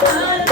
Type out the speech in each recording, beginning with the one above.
Good.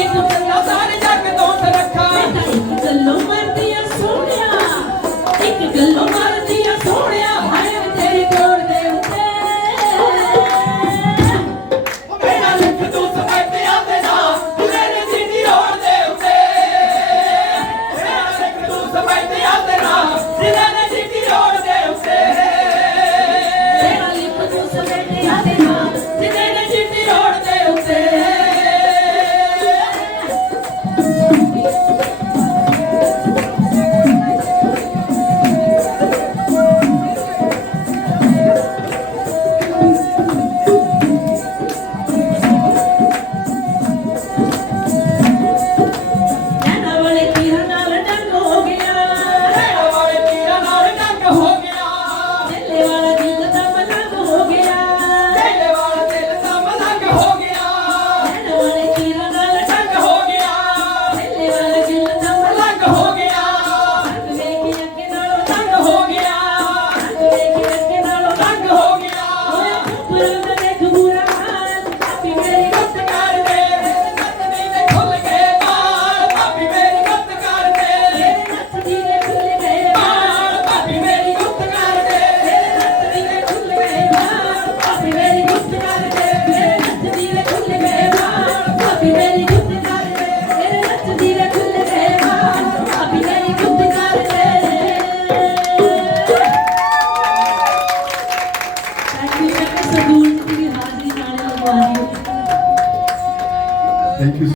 Em 不要走